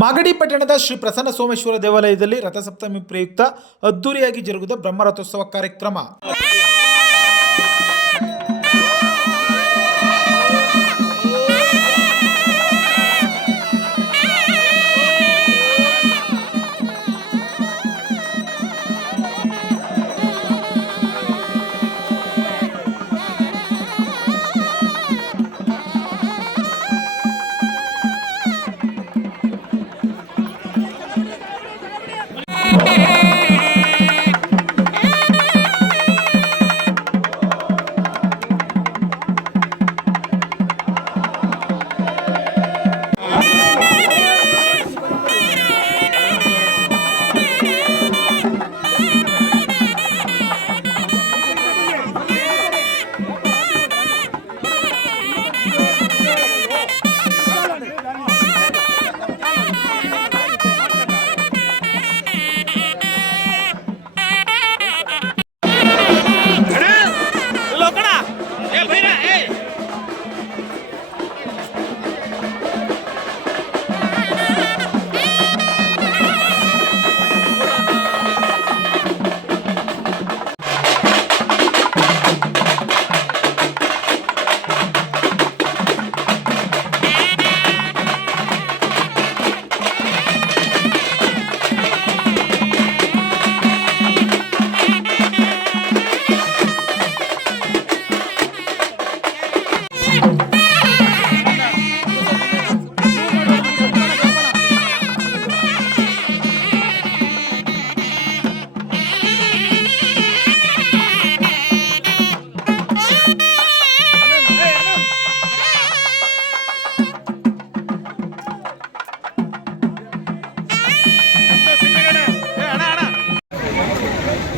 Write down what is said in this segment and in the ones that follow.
ಮಾಗಡಿ ಪಟ್ಟಣದ ಶ್ರೀ ಪ್ರಸನ್ನ ಸೋಮೇಶ್ವರ ದೇವಾಲಯದಲ್ಲಿ ರಥಸಪ್ತಮಿ ಪ್ರಯುಕ್ತ ಅದ್ದೂರಿಯಾಗಿ ಜರುಗಿದ ಬ್ರಹ್ಮರಥೋತ್ಸವ ಕಾರ್ಯಕ್ರಮ.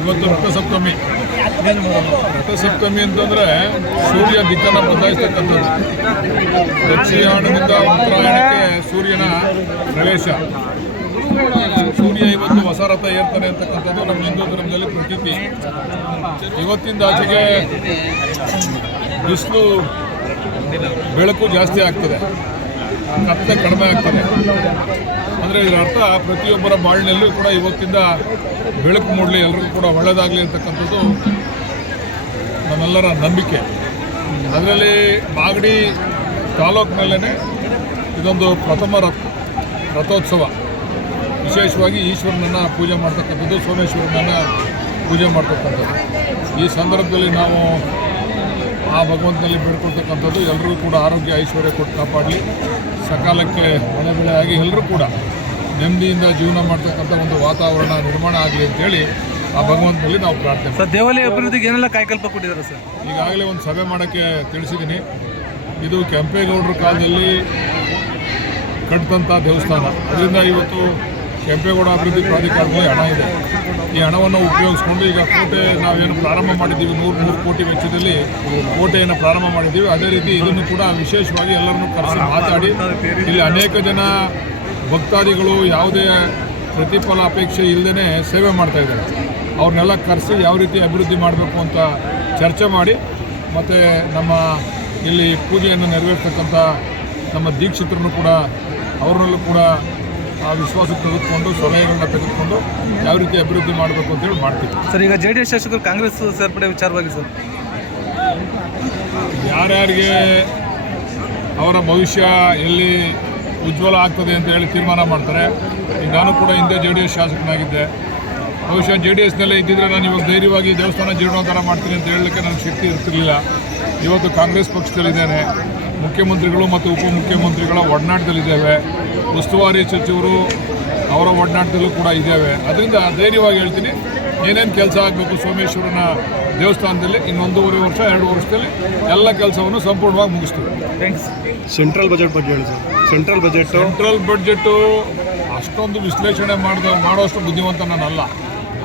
ಇವತ್ತು ರಥಸಪ್ತಮಿ ಅಂತಂದರೆ ಸೂರ್ಯ ದಿಕ್ಕನ್ನು ಬದಲಾಯಿಸ್ತಕ್ಕಂಥದ್ದು. ದಕ್ಷಿಣಾಯನದಿಂದ ಉತ್ತರಾಯಣಕ್ಕೆ ಸೂರ್ಯನ ಪ್ರವೇಶ. ಸೂರ್ಯ ಇವತ್ತು ಹೊಸ ರಥ ಏರ್ತಾನೆ ಅಂತಕ್ಕಂಥದ್ದು ನಮ್ಮ ಹಿಂದೂ ಧರ್ಮದಲ್ಲಿ ಪ್ರತೀತಿ. ಇವತ್ತಿಂದ ಆಚೆಗೆ ಬಿಸಿಲು ಬೆಳಕು ಜಾಸ್ತಿ ಆಗ್ತದೆ, ಕತ್ತಲೆ ಕಡಿಮೆ ಆಗ್ತದೆ. ಅಂದರೆ ಇದರ ಅರ್ಥ ಪ್ರತಿಯೊಬ್ಬರ ಬಾಳಿನಲ್ಲೂ ಕೂಡ ಇವತ್ತಿಂದ ಬೆಳಕು ಮೂಡಲಿ, ಎಲ್ಲರಿಗೂ ಕೂಡ ಒಳ್ಳೆಯದಾಗಲಿ ಅಂತಕ್ಕಂಥದ್ದು ನಮ್ಮೆಲ್ಲರ ನಂಬಿಕೆ. ಅದರಲ್ಲಿ ಮಾಗಡಿ ತಾಲೂಕಿನಲ್ಲೇ ಇದೊಂದು ಪ್ರಥಮ ರಥೋತ್ಸವ. ವಿಶೇಷವಾಗಿ ಈಶ್ವರನನ್ನು ಪೂಜೆ ಮಾಡ್ತಕ್ಕಂಥದ್ದು, ಸೋಮೇಶ್ವರನನ್ನು ಪೂಜೆ ಮಾಡ್ತಕ್ಕಂಥದ್ದು. ಈ ಸಂದರ್ಭದಲ್ಲಿ ನಾವು ಆ ಭಗವಂತನಲ್ಲಿ ಬೇಡ್ಕೊಳ್ತಕ್ಕಂಥದ್ದು ಎಲ್ಲರಿಗೂ ಕೂಡ ಆರೋಗ್ಯ ಐಶ್ವರ್ಯ ಕೊಟ್ಟು ಕಾಪಾಡಲಿ, ಸಕಾಲಕ್ಕೆ ಮಳೆ ಬೆಳೆ ಆಗಿ ಎಲ್ಲರೂ ಕೂಡ ನೆಮ್ಮದಿಯಿಂದ ಜೀವನ ಮಾಡ್ತಕ್ಕಂಥ ಒಂದು ವಾತಾವರಣ ನಿರ್ಮಾಣ ಆಗಲಿ ಅಂತೇಳಿ ಆ ಭಗವಂತನಲ್ಲಿ ನಾವು ಪ್ರಾರ್ಥನೆ. ಸರ್, ದೇವಾಲಯ ಅಭಿವೃದ್ಧಿಗೆ ಏನೆಲ್ಲ ಕಾಯಕಲ್ಪ ಕೊಟ್ಟಿದ್ದಾರೆ ಸರ್? ಈಗಾಗಲೇ ಒಂದು ಸಭೆ ಮಾಡೋಕ್ಕೆ ತಿಳಿಸಿದ್ದೀನಿ. ಇದು ಕೆಂಪೇಗೌಡರ ಕಾಲದಲ್ಲಿ ಕಟ್ಟಿದಂಥ ದೇವಸ್ಥಾನ. ಅದರಿಂದ ಇವತ್ತು ಕೆಂಪೇಗೌಡ ಅಭಿವೃದ್ಧಿ ಪ್ರಾಧಿಕಾರದಲ್ಲಿ ಹಣ ಇದೆ. ಈ ಹಣವನ್ನು ಉಪಯೋಗಿಸ್ಕೊಂಡು ಈಗ ಕೋಟೆ ನಾವೇನು ಪ್ರಾರಂಭ ಮಾಡಿದ್ದೀವಿ, 100 ಕೋಟಿ ವೆಚ್ಚದಲ್ಲಿ ಕೋಟೆಯನ್ನು ಪ್ರಾರಂಭ ಮಾಡಿದ್ದೀವಿ. ಅದೇ ರೀತಿ ಇದನ್ನು ಕೂಡ ವಿಶೇಷವಾಗಿ ಎಲ್ಲರನ್ನೂ ಕರೆಸಿ ಮಾತಾಡಿ, ಇಲ್ಲಿ ಅನೇಕ ಜನ ಭಕ್ತಾದಿಗಳು ಯಾವುದೇ ಪ್ರತಿಫಲ ಅಪೇಕ್ಷೆ ಇಲ್ಲದೇ ಸೇವೆ ಮಾಡ್ತಾಯಿದ್ದಾರೆ. ಅವ್ರನ್ನೆಲ್ಲ ಕರೆಸಿ ಯಾವ ರೀತಿ ಅಭಿವೃದ್ಧಿ ಮಾಡಬೇಕು ಅಂತ ಚರ್ಚೆ ಮಾಡಿ, ಮತ್ತು ನಮ್ಮ ಇಲ್ಲಿ ಪೂಜೆಯನ್ನು ನೆರವೇರ್ತಕ್ಕಂಥ ನಮ್ಮ ದೀಕ್ಷಿತರನ್ನು ಕೂಡ ಅವರಲ್ಲೂ ಕೂಡ ಆ ವಿಶ್ವಾಸಕ್ಕೆ ತೆಗೆದುಕೊಂಡು ಸಲಹೆಗಳನ್ನ ತೆಗೆದುಕೊಂಡು ಯಾವ ರೀತಿ ಅಭಿವೃದ್ಧಿ ಮಾಡಬೇಕು ಅಂತೇಳಿ ಮಾಡ್ತೀವಿ. ಸರ್, ಈಗ JDS ಶಾಸಕರು ಕಾಂಗ್ರೆಸ್ ಸೇರ್ಪಡೆ ವಿಚಾರವಾಗಿ ಸರ್, ಯಾರ್ಯಾರಿಗೆ ಅವರ ಭವಿಷ್ಯ ಎಲ್ಲಿ ಉಜ್ವಲ ಆಗ್ತದೆ ಅಂತ ಹೇಳಿ ತೀರ್ಮಾನ ಮಾಡ್ತಾರೆ. ಈಗ ನಾನು ಕೂಡ ಹಿಂದೆ JDS ಶಾಸಕನಾಗಿದ್ದೆ. ಬಹುಶಃ JDSನಲ್ಲೇ ಇದ್ದಿದ್ರೆ ನಾನು ಇವಾಗ ಧೈರ್ಯವಾಗಿ ದೇವಸ್ಥಾನ ಜೀರ್ಣೋದ್ಧಾರ ಮಾಡ್ತೀನಿ ಅಂತ ಹೇಳಲಿಕ್ಕೆ ನನಗೆ ಶಕ್ತಿ ಇರ್ತಿರಲಿಲ್ಲ. ಇವತ್ತು ಕಾಂಗ್ರೆಸ್ ಪಕ್ಷದಲ್ಲಿದ್ದೇನೆ. ಮುಖ್ಯಮಂತ್ರಿಗಳು ಮತ್ತು ಉಪಮುಖ್ಯಮಂತ್ರಿಗಳ ಒಡನಾಟದಲ್ಲಿದ್ದೇವೆ. ಉಸ್ತುವಾರಿ ಸಚಿವರು ಅವರ ಒಡನಾಟದಲ್ಲೂ ಕೂಡ ಇದ್ದೇವೆ. ಅದರಿಂದ ಧೈರ್ಯವಾಗಿ ಹೇಳ್ತೀನಿ, ಏನೇನು ಕೆಲಸ ಆಗಬೇಕು ಸೋಮೇಶ್ವರನ ದೇವಸ್ಥಾನದಲ್ಲಿ ಇನ್ನೊಂದೂವರೆ ವರ್ಷ 2 ವರ್ಷದಲ್ಲಿ ಎಲ್ಲ ಕೆಲಸವನ್ನು ಸಂಪೂರ್ಣವಾಗಿ ಮುಗಿಸ್ತೀವಿ. ಸೆಂಟ್ರಲ್ ಬಜೆಟ್ ಬಗ್ಗೆ ಹೇಳಿ ಸರ್. ಸೆಂಟ್ರಲ್ ಬಜೆಟ್ಟು ಅಷ್ಟೊಂದು ವಿಶ್ಲೇಷಣೆ ಮಾಡೋಷ್ಟು ಬುದ್ಧಿವಂತ ನಾನಲ್ಲ.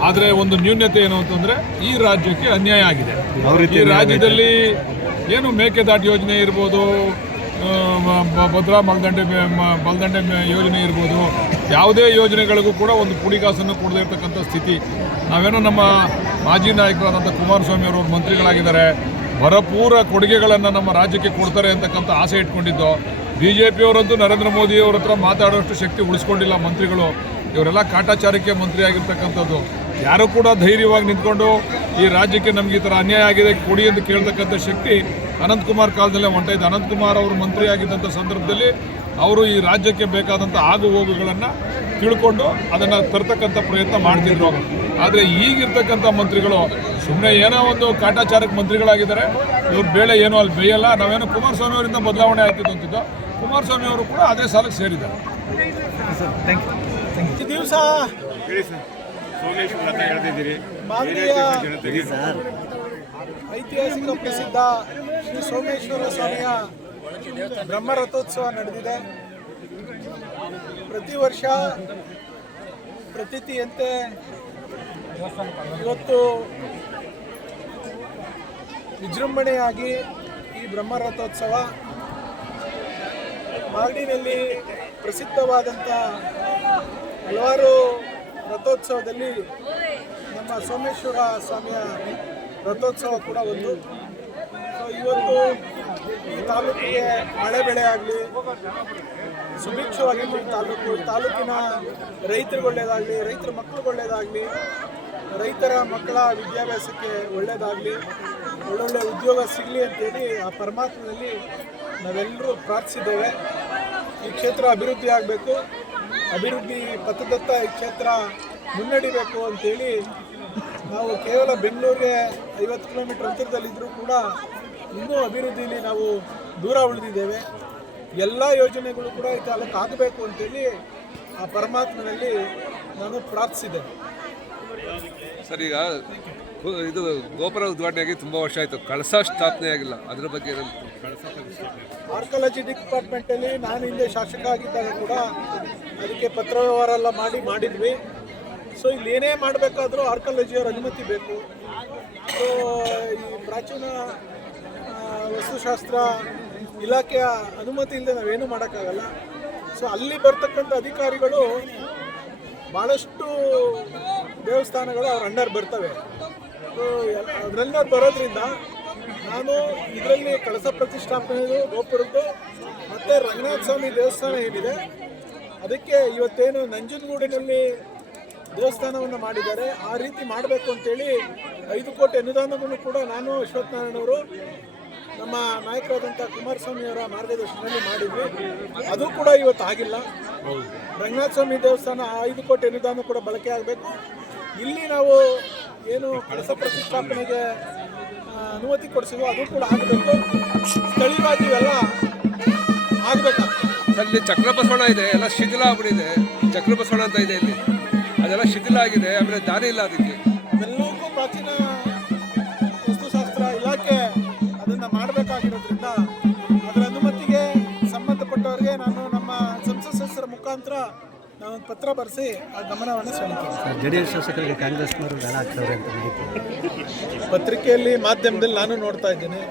ಆದರೆ ಒಂದು ನ್ಯೂನ್ಯತೆ ಏನು ಅಂತಂದರೆ ಈ ರಾಜ್ಯಕ್ಕೆ ಅನ್ಯಾಯ ಆಗಿದೆ. ಈ ರಾಜ್ಯದಲ್ಲಿ ಏನು ಮೇಕೆದಾಟು ಯೋಜನೆ ಇರ್ಬೋದು, ಭದ್ರಾ ಬಲದಂಡೆ ಯೋಜನೆ ಇರ್ಬೋದು, ಯಾವುದೇ ಯೋಜನೆಗಳಿಗೂ ಕೂಡ ಒಂದು ಪುಡಿಗಾಸನ್ನು ಕೊಡದೇ ಇರ್ತಕ್ಕಂಥ ಸ್ಥಿತಿ. ನಾವೇನೋ ನಮ್ಮ ಮಾಜಿ ನಾಯಕರಾದಂಥ ಕುಮಾರಸ್ವಾಮಿ ಅವರು ಮಂತ್ರಿಗಳಾಗಿದ್ದಾರೆ, ಭರಪೂರ ಕೊಡುಗೆಗಳನ್ನು ನಮ್ಮ ರಾಜ್ಯಕ್ಕೆ ಕೊಡ್ತಾರೆ ಅಂತಕ್ಕಂಥ ಆಸೆ ಇಟ್ಕೊಂಡಿದ್ದು. BJPಯವರಂತೂ ನರೇಂದ್ರ ಮೋದಿ ಅವ್ರ ಹತ್ರ ಮಾತಾಡೋಷ್ಟು ಶಕ್ತಿ ಉಳಿಸ್ಕೊಂಡಿಲ್ಲ ಮಂತ್ರಿಗಳು. ಇವರೆಲ್ಲ ಕಾಟಾಚಾರಕ್ಕೆ ಮಂತ್ರಿ ಆಗಿರ್ತಕ್ಕಂಥದ್ದು. ಯಾರೂ ಕೂಡ ಧೈರ್ಯವಾಗಿ ನಿಂತ್ಕೊಂಡು ಈ ರಾಜ್ಯಕ್ಕೆ ನಮಗೆ ಈ ಥರ ಅನ್ಯಾಯ ಆಗಿದೆ ಕೊಡಿ ಎಂದು ಕೇಳ್ತಕ್ಕಂಥ ಶಕ್ತಿ ಅನಂತಕುಮಾರ್ ಕಾಲದಲ್ಲೇ ಹೊಂಟಾಯಿತು. ಅನಂತಕುಮಾರ್ ಅವರು ಮಂತ್ರಿ ಆಗಿದ್ದಂಥ ಸಂದರ್ಭದಲ್ಲಿ ಅವರು ಈ ರಾಜ್ಯಕ್ಕೆ ಬೇಕಾದಂಥ ಆಗು ಹೋಗುಗಳನ್ನು ತಿಳ್ಕೊಂಡು ಅದನ್ನು ತರ್ತಕ್ಕಂಥ ಪ್ರಯತ್ನ ಮಾಡ್ತಿದ್ರು. ಆದರೆ ಈಗಿರ್ತಕ್ಕಂಥ ಮಂತ್ರಿಗಳು ಸುಮ್ಮನೆ ಏನೋ ಒಂದು ಕಾಟಾಚಾರಕ್ಕೆ ಮಂತ್ರಿಗಳಾಗಿದ್ದಾರೆ. ಇವ್ರ ಬೇಳೆ ಏನೋ ಅಲ್ಲಿ ಬೇಯಲ್ಲ. ನಾವೇನೋ ಕುಮಾರಸ್ವಾಮಿ ಅವರಿಂದ ಬದಲಾವಣೆ ಆಗ್ತಿದ್ದು ಅಂತಿದ್ದೋ, ಕುಮಾರಸ್ವಾಮಿ ಅವರು ಕೂಡ ಅದೇ ಸಾಲಕ್ಕೆ ಸೇರಿದ್ದಾರೆ. ಈ ದಿವಸ ಮಾಗಡಿಯ ಐತಿಹಾಸಿಕ ಪ್ರಸಿದ್ಧ ಶ್ರೀ ಸೋಮೇಶ್ವರ ಸ್ವಾಮಿಯ ಬ್ರಹ್ಮರಥೋತ್ಸವ ನಡೆದಿದೆ. ಪ್ರತಿ ವರ್ಷ ಪ್ರತೀತಿಯಂತೆ ಇವತ್ತು ವಿಜೃಂಭಣೆಯಾಗಿ ಈ ಬ್ರಹ್ಮರಥೋತ್ಸವ ಮಾಗಡಿನಲ್ಲಿ ಪ್ರಸಿದ್ಧವಾದಂಥ ಹಲವಾರು ರಥೋತ್ಸವದಲ್ಲಿ ನಮ್ಮ ಸೋಮೇಶ್ವರ ಸ್ವಾಮಿಯ ರಥೋತ್ಸವ ಕೂಡ ಒಂದು. ಸೊ ಇವತ್ತು ಈ ತಾಲೂಕಿಗೆ ಮಳೆ ಬೆಳೆ ಆಗಲಿ, ಸುಭಿಕ್ಷವಾಗಿರುವ ತಾಲೂಕಿನ ರೈತರಿಗೆ ಒಳ್ಳೆಯದಾಗಲಿ, ರೈತರ ಮಕ್ಕಳಿಗೆ ಒಳ್ಳೆಯದಾಗಲಿ, ರೈತರ ಮಕ್ಕಳ ವಿದ್ಯಾಭ್ಯಾಸಕ್ಕೆ ಒಳ್ಳೆಯದಾಗಲಿ, ಒಳ್ಳೊಳ್ಳೆ ಉದ್ಯೋಗ ಸಿಗಲಿ ಅಂತೇಳಿ ಆ ಪರಮಾತ್ಮನಲ್ಲಿ ನಾವೆಲ್ಲರೂ ಪ್ರಾರ್ಥಿಸಿದ್ದೇವೆ. ಈ ಕ್ಷೇತ್ರ ಅಭಿವೃದ್ಧಿ ಆಗಬೇಕು, ಅಭಿವೃದ್ಧಿ ಪಥದತ್ತ ಈ ಕ್ಷೇತ್ರ ಮುನ್ನಡಿಬೇಕು ಅಂತೇಳಿ ನಾವು ಕೇವಲ ಬೆಂಗಳೂರಿಗೆ 50 ಕಿಲೋಮೀಟರ್ ಅಂತರದಲ್ಲಿದ್ದರೂ ಕೂಡ ಇನ್ನೂ ಅಭಿವೃದ್ಧಿಯಲ್ಲಿ ನಾವು ದೂರ ಉಳಿದಿದ್ದೇವೆ. ಎಲ್ಲ ಯೋಜನೆಗಳು ಕೂಡ ಈ ಕಾಲಕ್ಕೆ ಆಗಬೇಕು ಅಂತೇಳಿ ಆ ಪರಮಾತ್ಮನಲ್ಲಿ ನಾನು ಪ್ರಾರ್ಥಿಸಿದ್ದೇನೆ. ಸರ್, ಈಗ ಇದು ಗೋಪುರ ಉದ್ಘಾಟನೆಯಾಗಿ ತುಂಬ ವರ್ಷ ಆಯಿತು, ಕಳಸ ಸ್ಥಾಪನೆ ಆಗಿಲ್ಲ. ಅದರ ಬಗ್ಗೆ ಆರ್ಕಾಲಜಿ ಡಿಪಾರ್ಟ್ಮೆಂಟಲ್ಲಿ ನಾನು ಹಿಂದೆ ಶಾಸಕ ಆಗಿದ್ದಾಗ ಕೂಡ ಅದಕ್ಕೆ ಪತ್ರ ವ್ಯವಹಾರ ಎಲ್ಲ ಮಾಡಿದ್ವಿ. ಸೊ ಇಲ್ಲಿ ಏನೇ ಮಾಡಬೇಕಾದ್ರೂ ಆರ್ಕಾಲಜಿಯವರ ಅನುಮತಿ ಬೇಕು. ಸೊ ಈ ಪ್ರಾಚೀನ ವಸ್ತುಶಾಸ್ತ್ರ ಇಲಾಖೆಯ ಅನುಮತಿ ಇಲ್ಲದೆ ನಾವೇನು ಮಾಡೋಕ್ಕಾಗಲ್ಲ. ಸೊ ಅಲ್ಲಿ ಬರ್ತಕ್ಕಂಥ ಅಧಿಕಾರಿಗಳು ಭಾಳಷ್ಟು ದೇವಸ್ಥಾನಗಳು ಅವ್ರ ಅಂಡರ್ ಬರ್ತವೆ. ಸೊ ಅದರೆಲ್ಲರೂ ಬರೋದ್ರಿಂದ ನಾನು ಇದರಲ್ಲಿ ಕಳಸ ಪ್ರತಿಷ್ಠಾಪನೆದು ಗೋಪುರದ್ದು ಮತ್ತು ರಂಗನಾಥ ಸ್ವಾಮಿ ದೇವಸ್ಥಾನ ಏನಿದೆ ಅದಕ್ಕೆ ಇವತ್ತೇನು ನಂಜನಗೂಡಿನಲ್ಲಿ ದೇವಸ್ಥಾನವನ್ನು ಮಾಡಿದ್ದಾರೆ ಆ ರೀತಿ ಮಾಡಬೇಕು ಅಂತೇಳಿ 5 ಕೋಟಿ ಅನುದಾನವನ್ನು ಕೂಡ ನಾನು ಅಶ್ವತ್ಥನಾರಾಯಣವರು ನಮ್ಮ ನಾಯಕರಾದಂಥ ಕುಮಾರಸ್ವಾಮಿಯವರ ಮಾರ್ಗದರ್ಶನದಲ್ಲಿ ಮಾಡಿದ್ವಿ. ಅದು ಕೂಡ ಇವತ್ತು ಆಗಿಲ್ಲ. ರಂಗನಾಥ ಸ್ವಾಮಿ ದೇವಸ್ಥಾನ 5 ಕೋಟಿ ಅನುದಾನ ಕೂಡ ಬಳಕೆ ಆಗಬೇಕು. ಇಲ್ಲಿ ನಾವು ಏನು ಕಳಸ ಪ್ರತಿಷ್ಠಾಪನೆಗೆ ಅನುಮತಿ ಕೊಡಿಸಿದ್ವು ಅದು ಕೂಡ ಆಗಬೇಕು. ಸ್ಥಳೀಯವಾಗಿ ಇವೆಲ್ಲ ಆಗಬೇಕಾಗ್ತದೆ. ಅಲ್ಲಿ ಚಕ್ರ ಬಸವಣ್ಣ ಇದೆ, ಎಲ್ಲ ಶಿಥಿಲ ಆಗ್ಬಿಟ್ಟಿದೆ. ಚಕ್ರ ಬಸವಣ್ಣ ಅಂತ ಇದೆ ಇಲ್ಲಿ, ಅದೆಲ್ಲ ಶಿಥಿಲ ಆಗಿದೆ. ಆಮೇಲೆ ದಾರಿ ಇಲ್ಲ ಅದಕ್ಕೆ. ಎಲ್ಲವಕ್ಕೂ ಪ್ರಾಚೀನ ವಸ್ತುಶಾಸ್ತ್ರ ಇಲಾಖೆ ಅದನ್ನು ಮಾಡಬೇಕಾಗಿರೋದ್ರಿಂದ ಅದರ ಅನುಮತಿಗೆ ಸಂಬಂಧಪಟ್ಟವರಿಗೆ ನಾನು ನಮ್ಮ ಸಂಸತ್ ಸದಸ್ಯರ ಮುಖಾಂತರ ನಾನು ಪತ್ರ ಬರೆಸಿ ಆ ಗಮನವನ್ನು ಸೆಳೆಯುತ್ತೇನೆ. ಜೆಡಿಎಸ್ ಶಾಸಕರಿಗೆ ಕಾಂಗ್ರೆಸ್ನವರು ಗಾಳ ಆಗ್ತವ್ರೆ ಅಂತ ಪತ್ರಿಕೆಯಲ್ಲಿ ಮಾಧ್ಯಮದಲ್ಲಿ ನಾನು ನೋಡ್ತಾ ಇದ್ದೀನಿ.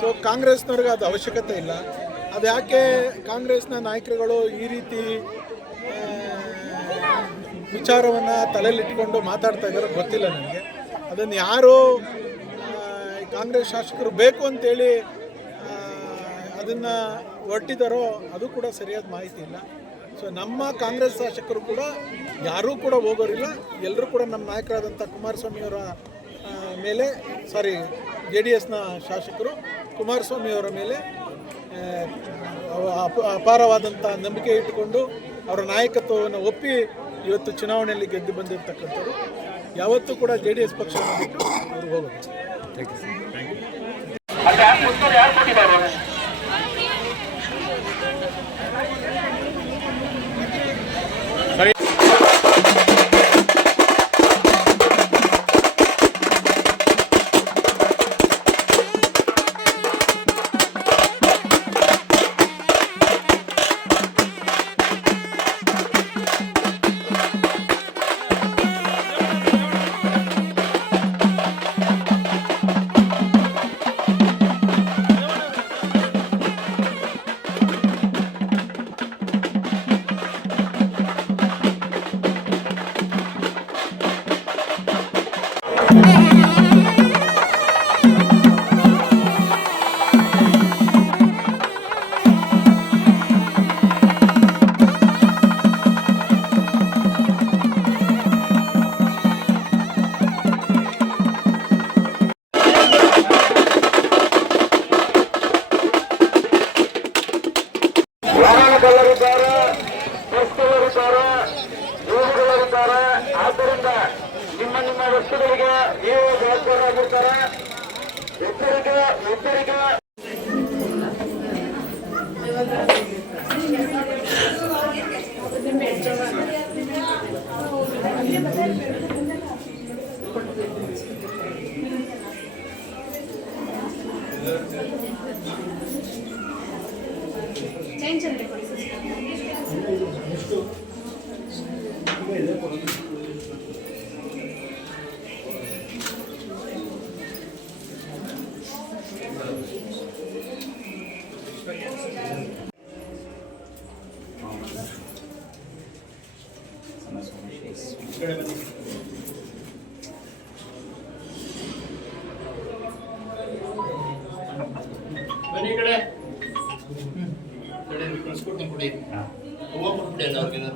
ಸೊ ಕಾಂಗ್ರೆಸ್ನವ್ರಿಗೆ ಅದು ಅವಶ್ಯಕತೆ ಇಲ್ಲ. ಅದು ಯಾಕೆ ಕಾಂಗ್ರೆಸ್ನ ನಾಯಕರುಗಳು ಈ ರೀತಿ ವಿಚಾರವನ್ನು ತಲೆಯಲ್ಲಿಟ್ಕೊಂಡು ಮಾತಾಡ್ತಾ ಇದ್ದಾರೋ ಗೊತ್ತಿಲ್ಲ ನನಗೆ. ಅದನ್ನು ಯಾರು ಕಾಂಗ್ರೆಸ್ ಶಾಸಕರು ಬೇಕು ಅಂತೇಳಿ ಅದನ್ನು ಹೊರಟಿದ್ದಾರೋ ಅದು ಕೂಡ ಸರಿಯಾದ ಮಾಹಿತಿ ಇಲ್ಲ. ಸೊ ನಮ್ಮ ಕಾಂಗ್ರೆಸ್ ಶಾಸಕರು ಕೂಡ ಯಾರೂ ಕೂಡ ಹೋಗೋರಿಲ್ಲ. ಎಲ್ಲರೂ ಕೂಡ ನಮ್ಮ ನಾಯಕರಾದಂಥ ಕುಮಾರಸ್ವಾಮಿಯವರ ಮೇಲೆ JDSನ ಶಾಸಕರು ಕುಮಾರಸ್ವಾಮಿಯವರ ಮೇಲೆ ಅಪಾರವಾದಂಥ ನಂಬಿಕೆ ಇಟ್ಟುಕೊಂಡು ಅವರ ನಾಯಕತ್ವವನ್ನು ಒಪ್ಪಿ ಇವತ್ತು ಚುನಾವಣೆಯಲ್ಲಿ ಗೆದ್ದು ಬಂದಿರತಕ್ಕಂಥವ್ರು. ಯಾವತ್ತೂ ಕೂಡ JDS ಪಕ್ಷವನ್ನು ಬಿಟ್ಟು ಅವರು ಹೋಗೋದು. Thank you sir. ಆದ್ದರಿಂದ ನಿಮ್ಮ ನಿಮ್ಮ ವಸ್ತುಗಳಿಗೆ ನೀವು ಜವಾಬ್ದಾರರಾಗಿರ್ತಾರೆ. ಎಚ್ಚರಿಕೆ ಬನ್ನಿ ಈ ಕಡೆ ಕಳಿಸ್ಕೊಡ್ತೀನಿ ಕೊಡಿ. ಹೂವು ಕೊಟ್ಬಿಡಿ ಎಲ್ಲರಿಗೂ.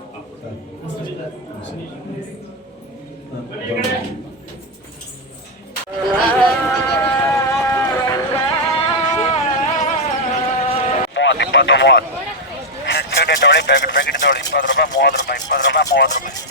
ತೊಗೊಳ್ಳಿ, ಪ್ಯಾಕೆಟ್ ತೊಗೊಳ್ಳಿ. 20 ರೂಪಾಯಿ 30 ರೂಪಾಯಿ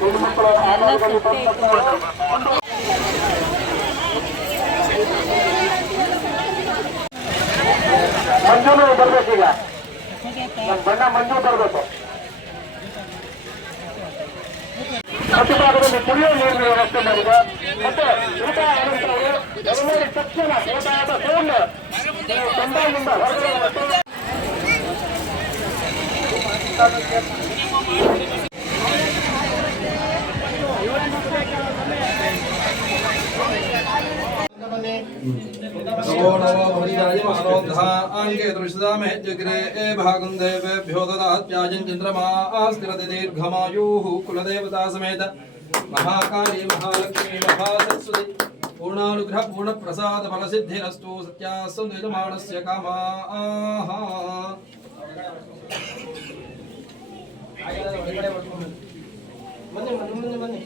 20 ರೂಪಾಯಿ 30 ರೂಪಾಯಿ. ಮಂಜೂನು ಬರ್ಬೇಕು. ಈಗ ಬಣ್ಣ ಮಂಜು ಬರಬೇಕು. ಪ್ರತಿ ಭಾಗದಲ್ಲಿ ಕುಡಿಯೋ ನೀರಿನ ವ್ಯವಸ್ಥೆ ಮಾಡಿದೆ. ಮತ್ತೆ ಊಟ ಆದಂತವರು ಎಲ್ಲರೂ ತಕ್ಷಣ ಊಟ ಆದ ಫೋನ್ ಸಂಬಳದಿಂದ ಹೊರಗಡೆ भागुंदेभ्यो ददात्याजं चंद्रमास्तिरति दीर्घमायुः कुलदेवता समेत महाकाली महालक्ष्मी महासरस्वती पूर्णानुग्रह पूर्ण प्रसाद फल सिद्धिरस्तु सत्यास्तु निर्माणस्य कामाः ಬನ್ನಿ